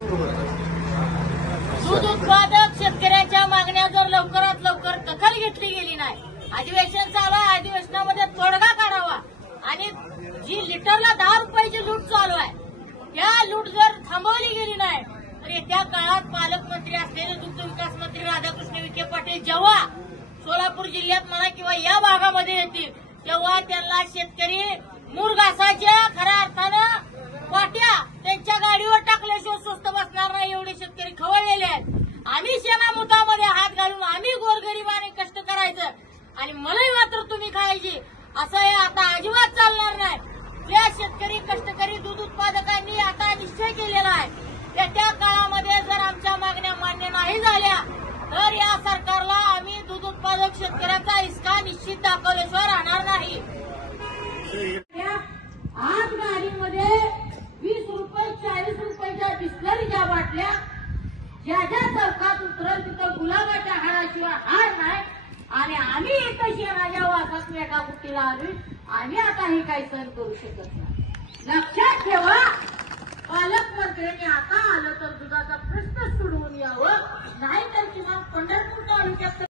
दूध उत्पादक शेतकऱ्यांच्या मागण्या जर लवकरात लवकर दखल घेतली गेली नाही, अधिवेशन चालू आहे, अधिवेशनामध्ये तोडगा काढावा आणि जी लिटरला 10 रुपयाची लूट चालू आहे त्या लूट जर थांबवली गेली नाही तर येत्या काळात पालकमंत्री असलेले दुग्ध विकास मंत्री राधाकृष्ण विखे पाटील जेव्हा सोलापूर जिल्ह्यात म्हणा किंवा या भागामध्ये येतील तेव्हा त्यांना शेतकरी मुरघासाच्या खऱ्या अर्थानं वाट्या त्यांच्या गाडीवर टाकल्याशिवाय स्वस्त बसणार नाही एवढे शेतकरी खवळलेले आहेत। आम्ही शेणामुतामध्ये हात घालून आम्ही गोरगरिबाने कष्ट करायचं आणि मलाही मात्र तुम्ही खायची असं हे आता अजिबात चालणार नाही। ज्या शेतकरी कष्टकरी दूध उत्पादकांनी आता निश्चय केलेला आहे येत्या काळामध्ये जर आमच्या मागण्या मान्य नाही झाल्या तर या सरकारला आम्ही दूध उत्पादक शेतकऱ्याचा हिसका निश्चित दाखवल्याशिवाय राहणार नाही। आज गाडीमध्ये 20 रुपये 40 रुपयाच्या बिस्लरीच्या बाटल्या ज्या ज्या चौकात उतरल तिथं गुलाबाच्या हाराशिवाय हार नाही आणि आम्ही इथं शेणाच्या वासात एका गुट्टीला आलोय। आम्ही आता हे काही सहन करू शकत नाही। लक्षात ठेवा, पालकमंत्र्यांनी